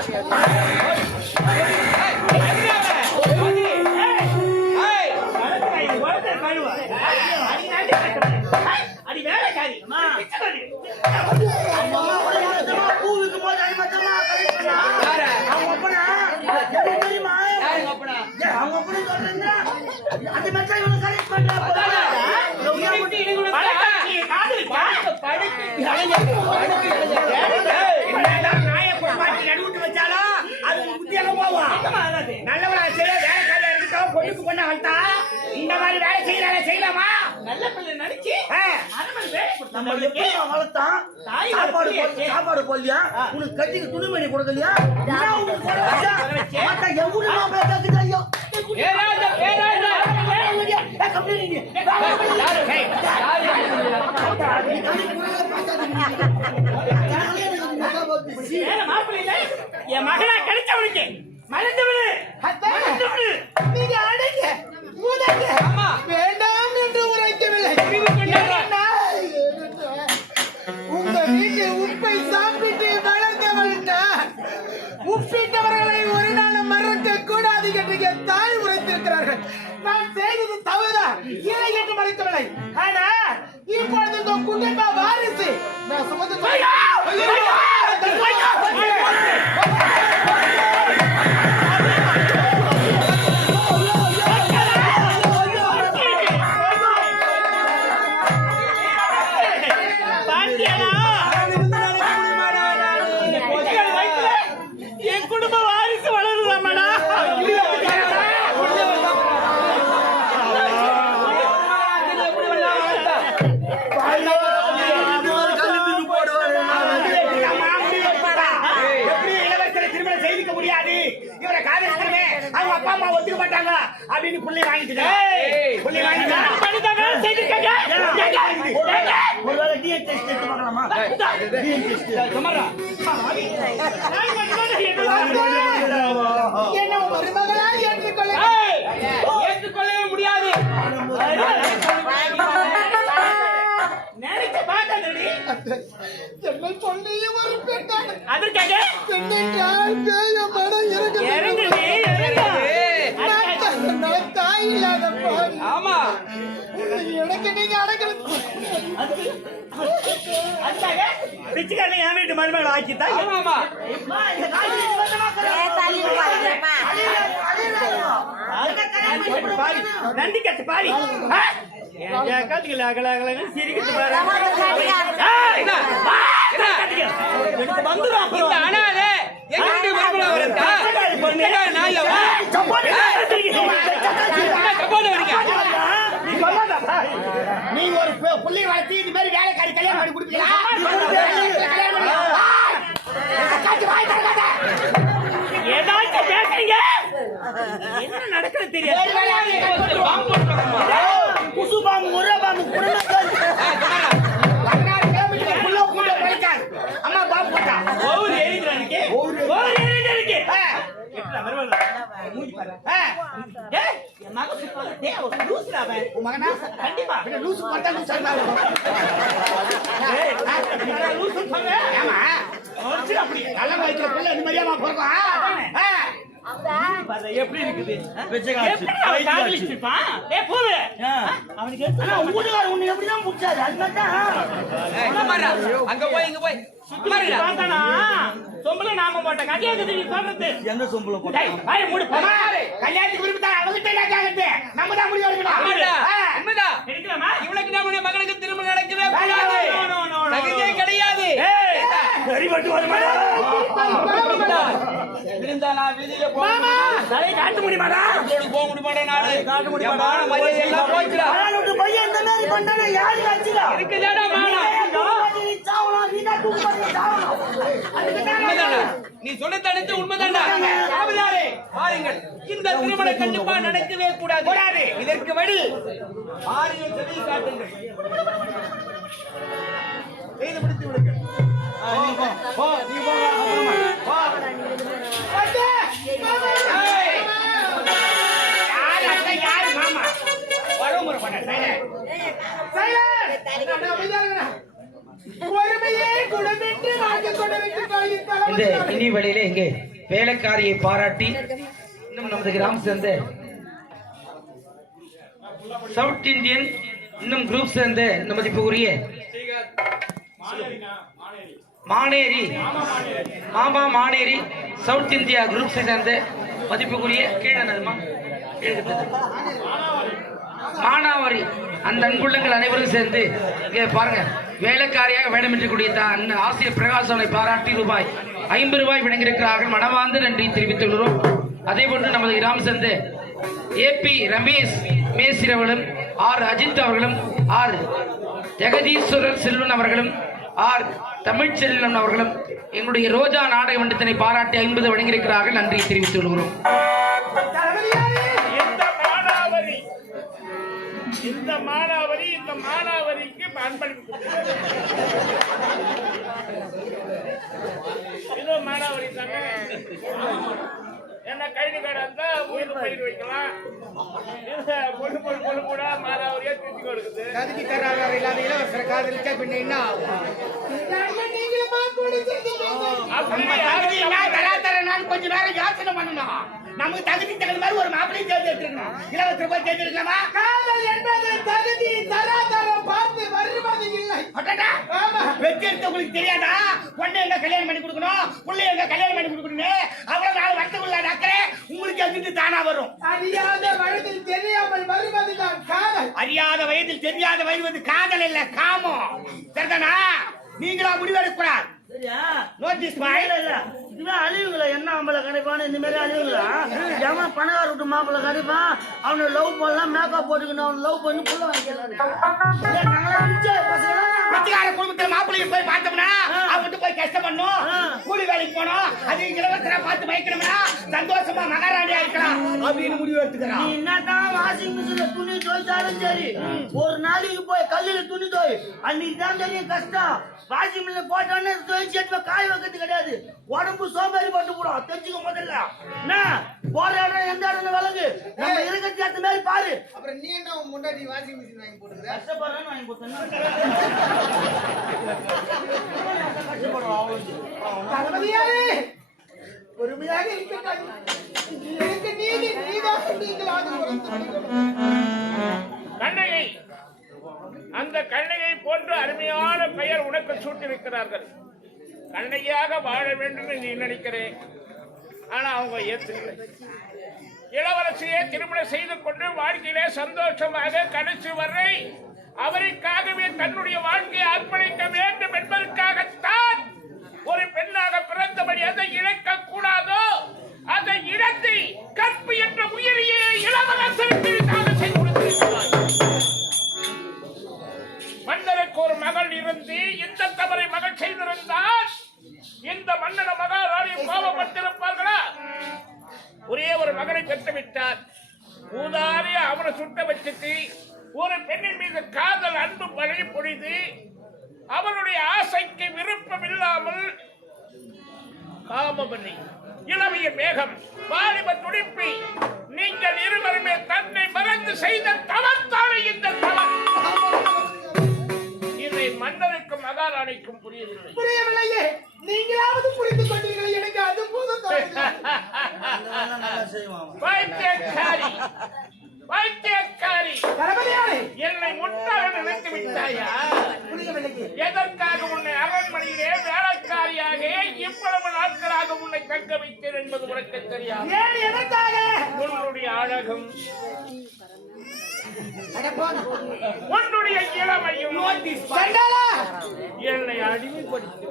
谢谢。பொண்ணுக்கு பொண்ணு வளர்த்தா, இந்த மாதிரி வேலை செய்யறாங்க செய்யலாமா நல்ல பிள்ளை நினைச்சு நம்ம எப்படி வளர்த்தான் தாய் சாப்பாடு சாப்பாடு போடலையா உனக்கு கட்டிக்கு துணிமணி கொடுக்கலையா எவ்வளவு பேசுது ஐயோ. என் மகனா கிடைச்சவனுக்கு மறந்து விடு. மறந்து விடு. நீங்க டிஎன் டெஸ்ட் எடுத்து பார்க்கலாமா? என்ன மருமகளா ஏற்றுக்கொள்ள ஏற்றுக்கொள்ளவே முடியாது. நினைச்ச பார்க்காதடி என்னை சொல்லி ஒரு பெண்ணான அதற்காக பெண்ணென்றால் பேய மனம் இறங்க இறங்குடி இறங்கு. நான் தாய் இல்லாத ஆமா. எனக்கு நீங்க அடக்கணும் பிச்சைக்காரன் என் வீட்டு மருமகளை ஆக்கித்தான் ஆமா பாரி நன்றி கட்டு பாரி காட்டுக்கல அகல அகல சிரிக்கிட்டு பாரு ஏய், வா, காட்டுக்கு. எனக்கு வந்துரும் அப்புறம். அனாதை எங்க வீட்டு மருமகளா வரதா பிச்சைக்காரி பொண்ணு. நாயா வா சப்பாத்தி சிரிக்கிட்டு பாரு. என்ன கப்பாடு வரீங்க நீ சொல்லாத பாரு. நீங்க ஒரு பு- புள்ளைய வளர்த்து இந்த மாதிரி கல்யாணம் பண்ணி கொடுப்பீங்களா? கல்யாணம் பண்ணி- திறக்காத. ஏதாச்சும் பேசுறீங்க? என்ன நடக்குது தெரியாது. உன் மகனா? கண்டிப்பா. லூசு பார்த்தா லூசா லூசு சொன்னேன். முடிச்சுடு அப்படி. நல்ல வயித்துல புள்ள நிம்மதியாமா பிறக்கும். ஆ. பாரு, எப்படி இருக்குது. அவனுக்கு ஊடுகார் உன்னை எப்படிதான் முடிச்சாரு அது மாதிரி அங்க போய் இங்க போய். சொம்புல நாம போட்ட கதையா இருக்குது நீ சொல்றது. எந்த சொம்புல மூடு. கல்யாணத்துக்கு கேக்குறது? நம்ம தான் முடிவு எடுக்கணும். உண்மைதான். எடுக்கலாமா? இவளுக்கு மகனுக்கு திருமணம் தகுதியே. கிடையாது வருமாடா? இருந்தா காட்ட முடியுமாடா? போக முடியுமாடா என் மான மரியாதை எல்லாம் மாதிரி பண்ணா யாரு கட்சிடா இருக்குதாடா மானம்? நீ சாவலாம் நீ தான் தூக்கு பண்ணி சாவலாம் உண்மைதானா? நீ சொன்ன தடுத்து உண்மைதான்டா சாமியாரே, பாருங்கள் இந்த திருமணம் கண்டிப்பா நடக்கவே கூடாது. கூடாது. இதற்கு வழி பாருங்கள் செவி காட்டுங்கள். செய்து முடித்து விடுங்கள். ஆ, நீ போ. போ, நீ போ, அப்புறமா. இந்த இனி வழியில இங்கே வேலைக்காரியை பாராட்டி இன்னும் நமது கிராமம் சேர்ந்த சவுத் இந்தியன் இன்னும் குரூப் சேர்ந்த இந்த மதிப்புக்குரிய மானேரி மாமா மானேரி சவுத் இந்தியா குரூப் சேர்ந்த மதிப்புக்குரிய கீழே என்னதும்மா? கீழே மானாவாரி அந்த அன்புள்ளங்கள் அனைவரும் சேர்ந்து இங்கே பாருங்க வேலைக்காரியாக வேடமின்றக்கூடிய தான் ஆசிரியர் பிரகாசனை பாராட்டி ரூபாய் ஐம்பது ரூபாய் வழங்கியிருக்கிறார்கள். மனமார்ந்த நன்றி தெரிவித்துள்ளோம் அதே போன்று நமது கிராமம் சேர்ந்து ஏபி ரமேஷ் மேசிர் அவர்களும் ஆர் அஜித் அவர்களும் ஆர் ஜெகதீஸ்வரர் செல்வன் அவர்களும் ஆர் தமிழ்ச்செல்வன் அவர்களும் எங்களுடைய ரோஜா நாடக மன்றத்தினை பாராட்டி ஐம்பது வழங்கியிருக்கிறார்கள். நன்றி தெரிவித்துக் கொள்கிறோம். மானாவரி இந்த மானாவரிக்கு அன்பளிப்பு. இதோ மானாவரி தாங்க. என்ன கைது கடை இருந்தா உயிர் பயிர் வைக்கலாம். பொண்ணு பொண்ணு பொண்ணு கூட மானாவரியா திருச்சி கொடுக்குது. கதுக்கி தராதார் இல்லாத காதலிச்சா பின்ன என்ன ஆகும்? நாங்கள் தரேனான்னு கொஞ்ச நேரம் யோசனை பண்ணணும். நமக்கு தகுதி தகுந்த மாதிரி ஒரு மாப்பிளையும் தேர்ந்தெடுத்துருக்கணும். இளவரசர் போய் தேர்ந்தெடுக்கலாமா? காதல் என்பது தகுதி தராதரம் பார்த்து வருவது இல்லை. வெற்றி எடுத்தவங்களுக்கு தெரியாதா? பொண்ணு எங்க கல்யாணம் பண்ணி கொடுக்கணும்? புள்ளை எங்க கல்யாணம் பண்ணி கொடுக்கணும் அவ்வளவு நாள் வருத்தக்குள்ள அக்கறை உங்களுக்கு எங்கிட்டு தானா வரும். அறியாத வயதில் தெரியாமல் வருவதுதான் காதல். அறியாத வயதில் தெரியாத வருவது காதல் இல்ல காமம். சரிதானா? நீங்களா முடிவெடுக்கூடாது சரியா? நோட்டீஸ் இல்ல, இதுதான் அழிவுங்களா என்ன ஆம்பளை கிடைப்பான்னு இந்த மாதிரி அழிவுங்களா எவன் பணக்கார விட்டு மாப்பிள்ளை கிடைப்பான் அவனை லவ் பண்ணலாம் மேக்கப் போட்டுக்கணும். அவனை லவ் பண்ணி புள்ள. பச்சைக்கார குடும்பத்துல மாப்பிள்ளைய போய் பார்த்தோம்னா அவங்க போய் கஷ்டப்படணும். ஆ. கூலி வேலைக்கு போனோம் அது இளவரசரா பார்த்து வைக்கணும்னா சந்தோஷமா மகாராணியா இருக்கலாம் அப்படின்னு முடிவு எடுத்துக்கிறான். என்னதான் வாஷிங் மிஷின்ல துணி துவைச்சாலும் சரி ஒரு நாளைக்கு போய் கல்லுல துணி துவை. அன்னைக்கு தான் தெரியும் கஷ்டம். வாஷிங் மிஷின்ல போட்டோன்னே துவைச்சு எடுத்து காய வைக்கிறது கிடையாது. உடம்பு சோம்பேறி பட்டு போடும் தெரிஞ்சுக்க முதல்ல என்ன? போற இடம் எந்த இடம் விலகு? நம்ம இருக்கிறது ஏத்த மாதிரி பாரு. அப்புறம் நீ என்ன உன் முன்னாடி வாஷிங் மிஷின் வாங்கி போட்டுக்கிற? கஷ்டப்படுறேன்னு வாங்கி தளபதியாரே பொறுமையாக எனக்கு நீதி நீதாக நீங்களாக கண்ணகை அந்த கண்ணகை போன்று அருமையான பெயர் உனக்கு சூட்டிருக்கிறார்கள் தன்னையாக வாழ வேண்டும் என்று நீ நினைக்கிறேன். ஆனா அவங்க ஏற்றுக்கலை இளவரசியை திருமணம் செய்து கொண்டு வாழ்க்கையிலே சந்தோஷமாக கடைசி வரை அவருக்காகவே தன்னுடைய வாழ்க்கையை அர்ப்பணிக்க வேண்டும் என்பதற்காகத்தான் ஒரு பெண்ணாக பிறந்தபடி அதை இழக்க கூடாதோ அதை இழந்து கற்பு என்ற உயிரியை இளவரசருக்கு தானம் செய்து கொடுத்திருக்கிறார். மன்னருக்கு ஒரு மகள் இருந்து இந்த தவறை மகள் செய்திருந்தால் இந்த மன்னன மகாராணி கோபப்பட்டிருப்பார்களா? ஒரே ஒரு மகனை பெற்றுவிட்டார். ஊதாரிய அவனை சுட்ட வச்சுட்டு ஒரு பெண்ணின் மீது காதல் அன்பு மழை பொழிது அவனுடைய ஆசைக்கு விருப்பம் இல்லாமல் காமவனி இளமைய மேகம் வாலிப துடிப்பி நீங்கள் இருவருமே தன்னை மறந்து செய்த தவத்தான இந்த தவம். இதை மன்னருக்கும் மகாராணிக்கும் புரியவில்லை. புரியவில்லையே நீங்களாவது புரிந்து கொண்டீர்கள் எனக்கு அது போதும். பைத்தியக்காரி. பைத்தியக்காரி. என்னை முட்டாக நினைத்து விட்டாயா? எதற்காக உன்னை அரண்மனையிலே வேலைக்காரியாக இவ்வளவு நாட்களாக உன்னை தங்க வைத்தேன் என்பது உனக்கு தெரியாது. உன்னுடைய அழகும். உன்னுடைய இளமையும் என்னை அடிமைப்படுத்தி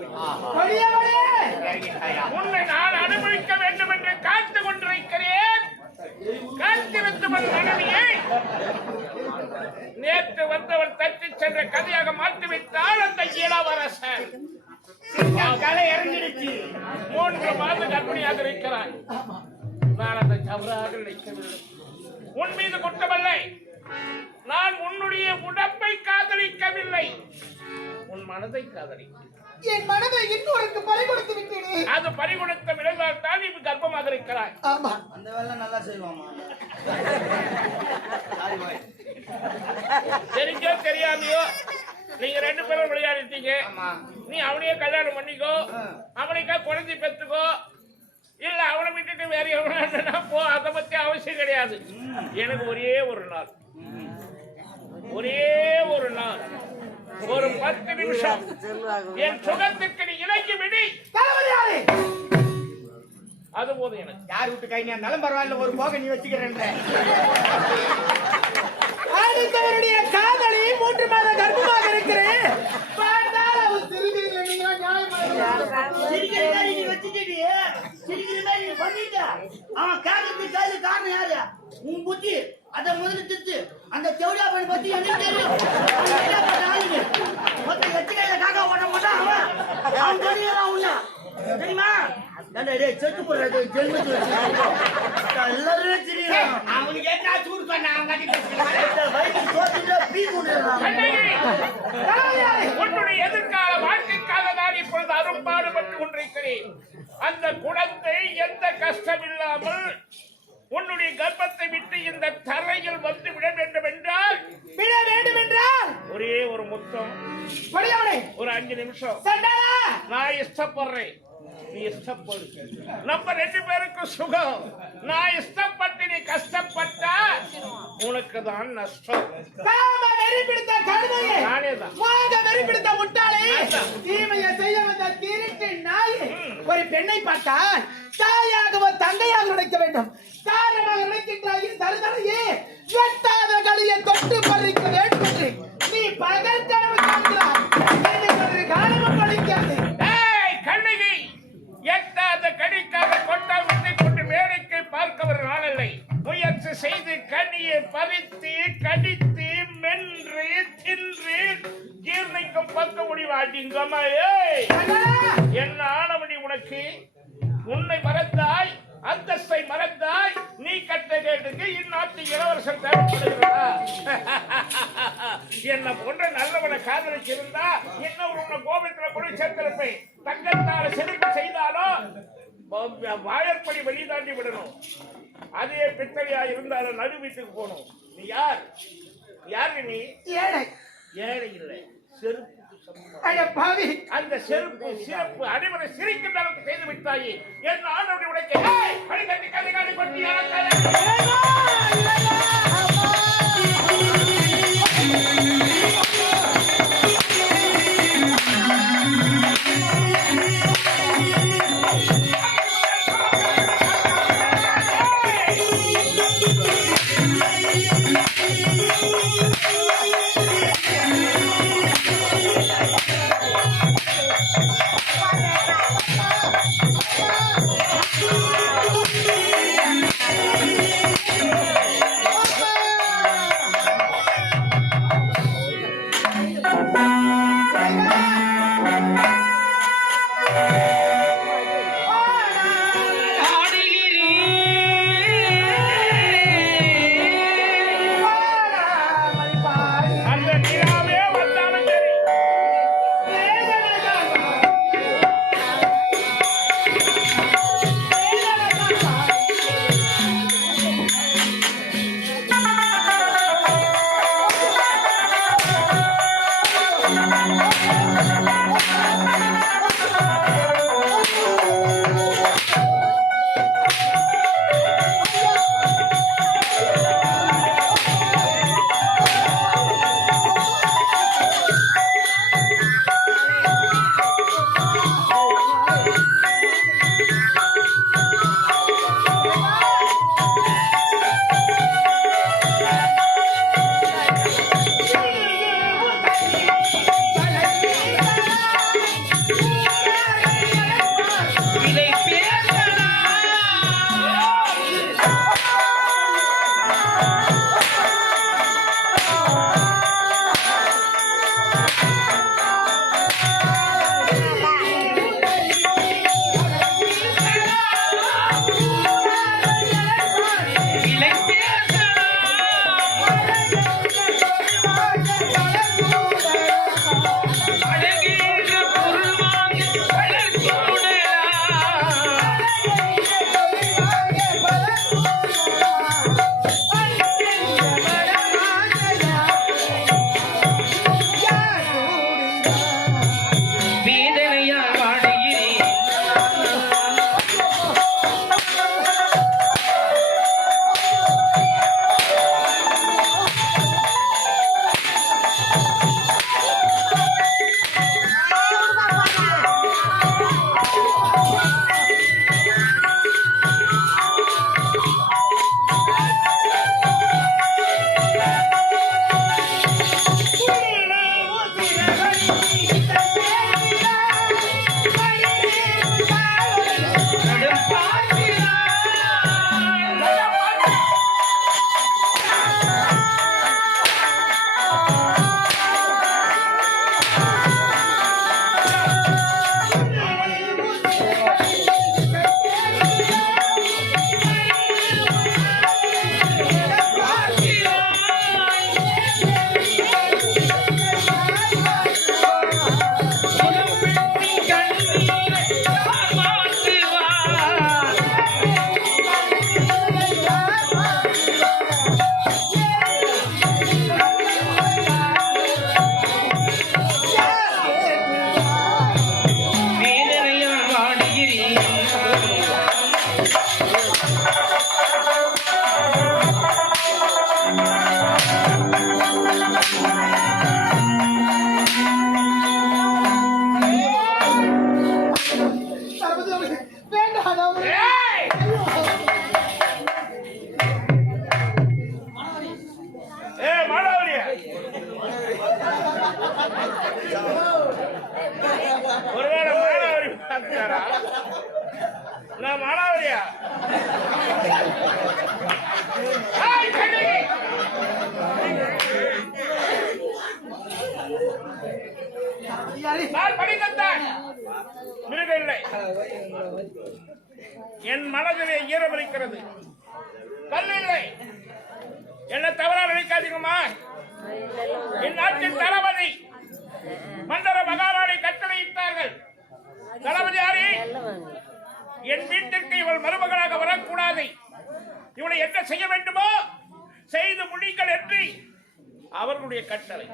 உன்னை நான் அனுபவிக்க வேண்டும் என்று காத்து கொண்டிருக்கிறேன். காத்திருந்தவன் மனைவியை. நேற்று வந்தவன் தட்டி சென்ற கதையாக மாற்றிவிட்டால் அந்த இளவரசன். கலை இறங்கிடுச்சு மூன்று மாத கர்ப்பிணியாக இருக்கிறாய். நான் அந்த தவறாக நினைக்கவில்லை. உன் மீது குற்றமில்லை. நான் உன்னுடைய உடம்பை காதலிக்கவில்லை. உன் மனதை காதலிக்கிறேன். என் மனதை இன்னொருக்கு பறி கொடுத்து விட்டேனே. அது பறிகொடுத்த விளைவால் தான் நீ கர்ப்பமாக இருக்கிறாய். ஆமா. அந்த வேலை நல்லா செய்வாமா? தெரிஞ்சோ தெரியாமையோ நீங்க ரெண்டு பேரும் விளையாடிட்டீங்க. நீ அவனையே கல்யாணம் பண்ணிக்கோ. அவனுக்கா குழந்தை பெற்றுக்கோ. இல்ல அவன் கிடையாது. எனக்கு ஒரே ஒரு நாள். ஒரே ஒரு நாள் ஒரு பத்து நிமிஷம். என் சுகத்திற்கு நீ இணங்கி விடி. அது போதும் எனக்கு. யார் வீட்டு கை இருந்தாலும் பரவாயில்ல ஒரு போக நீ வச்சுக்கிறேன்ற. அடுத்தவருடைய காதலி மூன்று மாத கர்ப்பமாக இருக்கிறேன். அவன் கையில காரணம் யாரு? உன் புத்தி. அதை முதல்ல திருத்து. அந்த தேவடியா பையனை பத்தி எனக்கு தெரியும். மொத்த எட்டு கையில காக்கா ஓட மாட்டான் அவன் அவன் தெரியும் உன்ன. தெரியுமா? செத்து போடுற டேய் ஜென்மத்து எல்லாருமே தெரியும் அவனுக்கு என்ன சூடு பண்ண? அவன் கட்டி வயிற்று சோத்துட்டு பீ உன்னுடைய எதிர்கால வாழ்க்கைக்காக நான் இப்பொழுது அரும்பாடுபட்டு கொண்டிருக்கிறேன். அந்த குழந்தை எந்த கஷ்டம் இல்லாமல் உன்னுடைய கர்ப்பத்தை விட்டு இந்த தரையில் வந்து விட வேண்டும். என்றால் விட வேண்டும் என்றால் ஒரே ஒரு முத்தம். ஒரு அஞ்சு நிமிஷம். நான் இஷ்டப்படுறேன். நீ இஷ்டப்படு. நம்ம ரெண்டு பேருக்கும் சுகம். நான் இஷ்டப்பட்டு நீ கஷ்டப்பட்டா உனக்கு தான் நஷ்டம். ஒரு பெண்ணை பார்த்தால் தாயாகவோ தங்கையாக நினைக்க வேண்டும். காரணமாக நினைக்கின்றாய் தருதலையே. ஒரு நாள் இல்லை முயற்சி செய்து கனியை பறித்து கடித்து மென்று தின்று ஜீர்ணிக்கும் பக்க முடிவாட்டிங்கம்மா ஏய்! என்ன ஆனவடி உனக்கு. உன்னை மறந்தாய் அந்தஸ்தை மறந்தாய் நீ கட்ட கேட்டுக்கு இந்நாட்டு இளவரசன் தேவைப்படுகிறதா என்ன போன்ற நல்லவனை காதலிச்சிருந்தா என்ன உன்னை கோபத்துல கூட சேர்த்திருப்பேன். தங்கத்தால செதுக்கு செய்தாலும் வா- வாழற்படி வெளி தாண்டி விடணும். அதே பித்தளையா இருந்தாலும் நடு வீட்டுக்கு போகணும். நீ யார்? யாரு நீ? ஏழை. ஏழை இல்லை. பாவி. அந்த செருப்பு சிறப்பு அனைவரை சிரிக்கின்ற அளவுக்கு செய்து விட்டாயே. என் ஆண்டவனை உடைக்க. நான் படிக்கத்தான். இல்லை என் மனதிலே ஈரமளிக்கிறது கல் இல்லை என்ன தவறா நினைக்காதீங்கம்மா. என் நாட்டின் தளபதி மண்டல மகாராணி கட்டளையிட்டார்கள். தளபதி யாரே? என் வீட்டிற்கு இவள் மருமகளாக வரக்கூடாது. இவளை என்ன செய்ய வேண்டுமோ செய்து முடிங்கள் என்று அவர்களுடைய கட்டளை.